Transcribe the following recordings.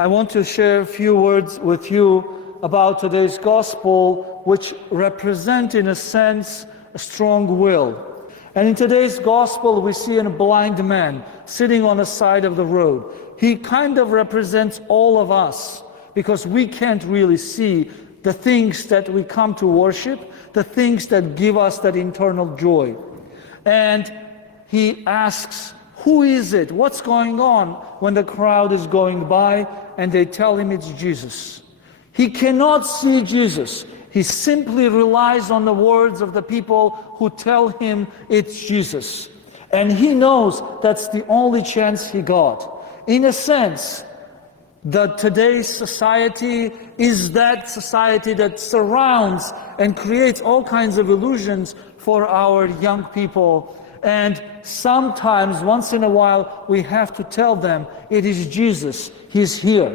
I want to share a few words with you about today's gospel, which represent, in a sense, a strong will. And in today's gospel, we see a blind man sitting on the side of the road. He kind of represents all of us, because we can't really see the things that we come to worship, the things that give us that internal joy. And he asks, who is it? What's going on? When the crowd is going by and they tell him it's Jesus. He cannot see Jesus. He simply relies on the words of the people who tell him it's Jesus. And he knows that's the only chance he got. In a sense, today's society is that society that surrounds and creates all kinds of illusions for our young people. And sometimes, once in a while, we have to tell them, it is Jesus, he's here.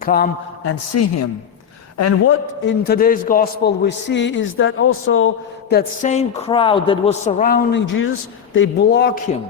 Come and see him. And what in today's gospel we see is that also that same crowd that was surrounding Jesus, they block him.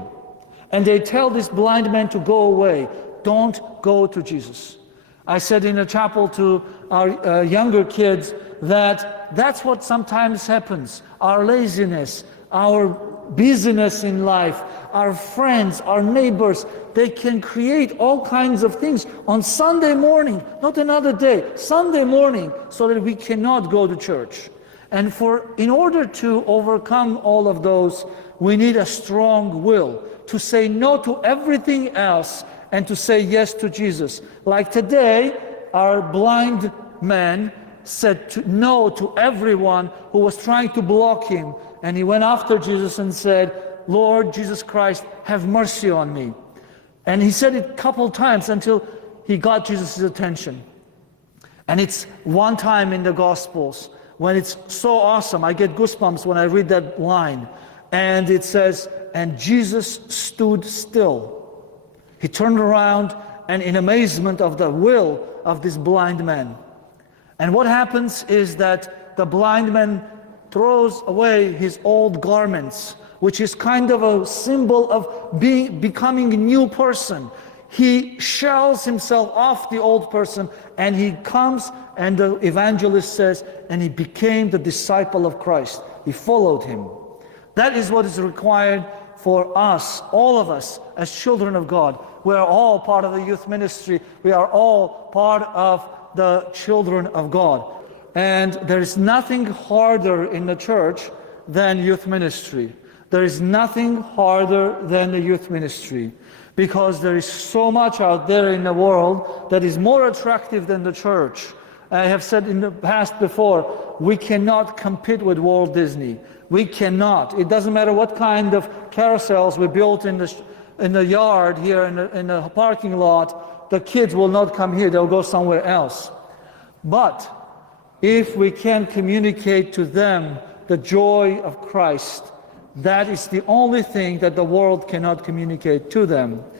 And they tell this blind man to go away. Don't go to Jesus. I said in a chapel to our younger kids that that's what sometimes happens. Our laziness, our busyness in life, our friends, our neighbors, they can create all kinds of things on Sunday morning, not another day, Sunday morning, so that we cannot go to church. And in order to overcome all of those, we need a strong will to say no to everything else and to say yes to Jesus. Like today, our blind man said no to everyone who was trying to block him. And he went after Jesus and said, Lord Jesus Christ, have mercy on me. And he said it a couple times until he got Jesus' attention. And it's one time in the Gospels when it's so awesome. I get goosebumps when I read that line. And it says, and Jesus stood still. He turned around and in amazement of the will of this blind man. And what happens is that the blind man throws away his old garments, which is kind of a symbol of becoming a new person. He shells himself off the old person and he comes, and the evangelist says, and he became the disciple of Christ. He followed him. That is what is required for us, all of us, as children of God. We are all part of the youth ministry. We are all part of the children of God. And there is nothing harder in the church than youth ministry. There is nothing harder than the youth ministry, because there is so much out there in the world that is more attractive than the church. I have said in the past before, we cannot compete with Walt Disney. We cannot. It doesn't matter what kind of carousels we built in the yard here in the parking lot. The kids will not come here. They'll go somewhere else. But if we can communicate to them the joy of Christ, that is the only thing that the world cannot communicate to them.